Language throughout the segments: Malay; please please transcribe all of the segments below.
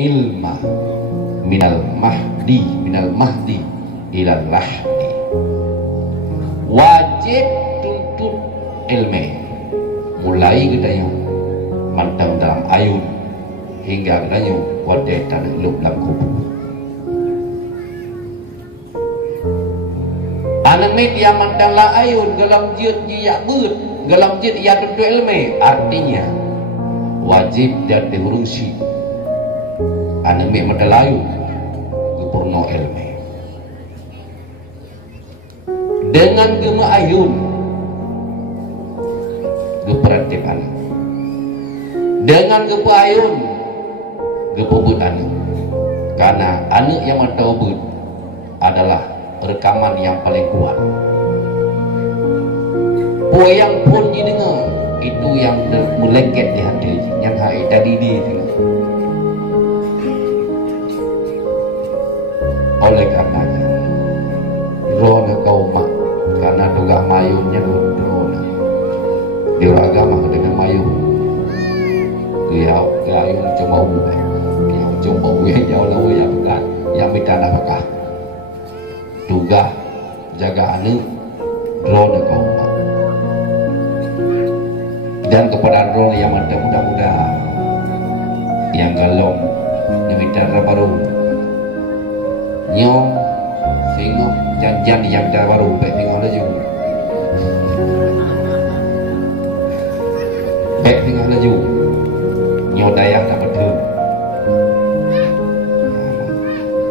ilma minal mahdi ilal lahdi. Wajib tuntut ilmu mulai gedanya mantang dalam ayun hingga gedanya wadai tanah lub dalam kubur. Anak media mantang la ayun galam jid jiyak but galam jid ia tuntut ilmu, artinya wajib dan diurusi anak media mantang la ayun kepurno ilmu dengan gema ayun geperatip anak dengan gepa ayun gepubut anak, karena anak yang mata ubud adalah rekaman yang paling kuat. Poyang pun didengar itu yang melengket di hati yang hai tadi di tengah. Oleh karenanya roh kau mak karena tugas mayunnya roh di agama dengan mayun dia ayun cuma ubah dia cuma ubah jauh lalu yang bukan yang minta nafkah tugas jaga anak roh kau mak dan kepada roh yang muda-muda yang galong minta baru nyong singgung janjian yang baru baik tinggal laju baik tinggal laju nyaw dayah tak betul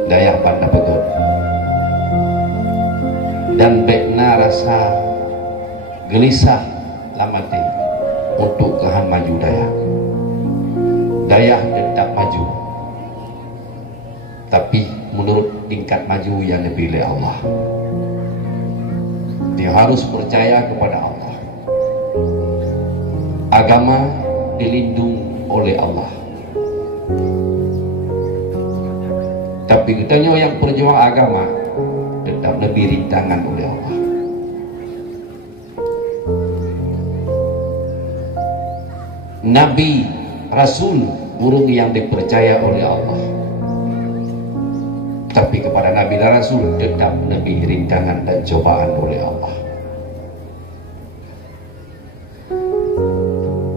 dayah pandai betul dan baikna rasa gelisah lamati untuk kehan maju dayah tetap maju tapi menurut tingkat maju yang dipilih Allah. Dia harus percaya kepada Allah. Agama dilindung oleh Allah. Tapi katanya yang berjuang agama tetap lebih rintangan oleh Allah. Nabi, Rasul, burung yang dipercaya oleh Allah. Tapi kepada Nabi dan Rasul tetap lebih rintangan dan cobaan oleh Allah.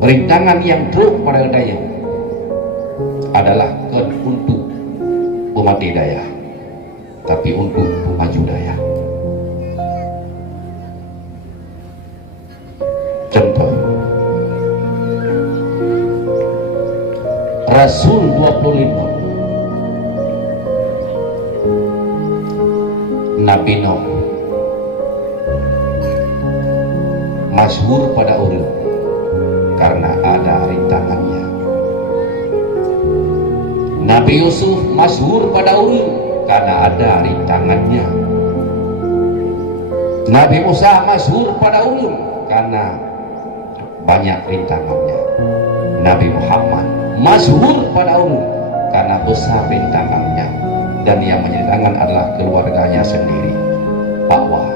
Rintangan yang teruk pada daya adalah bukan untuk umat daya, tapi untuk pemaju daya. Contoh Rasul 25 Nabi Nuh masyhur pada orang karena ada rintangannya. Nabi Yusuf masyhur pada orang karena ada rintangannya. Nabi Musa masyhur pada orang karena banyak rintangannya. Nabi Muhammad masyhur pada orang karena besar rintangannya. Dan yang menyenangkan adalah keluarganya sendiri, Pak Wah,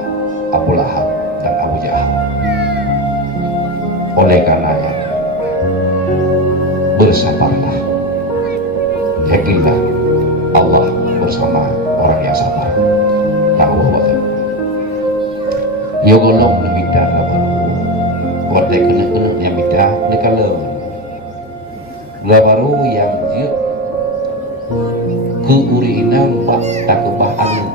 Abu Lahab dan Abu Jahal. Oleh karenanya bersabarlah, yakinlah Allah bersama orang yang sabar. Tahu apa itu? Yo golong nemida apa? Wadai kena yang mida dekalem. Baru yang dia keurinan pak takubah anu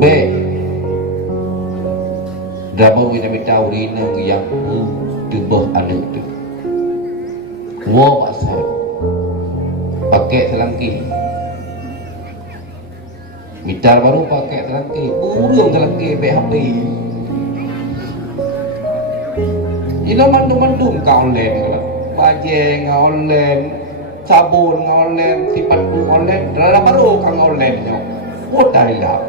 B drama kita minta urina yang tebah anu tu wow pasal pakai selangki minta baru pakai selangki burung selangki BHP ini mandum kau online kalau wajah online, sabun online, sifat online, rara baru kang online nyo. Mudah lah.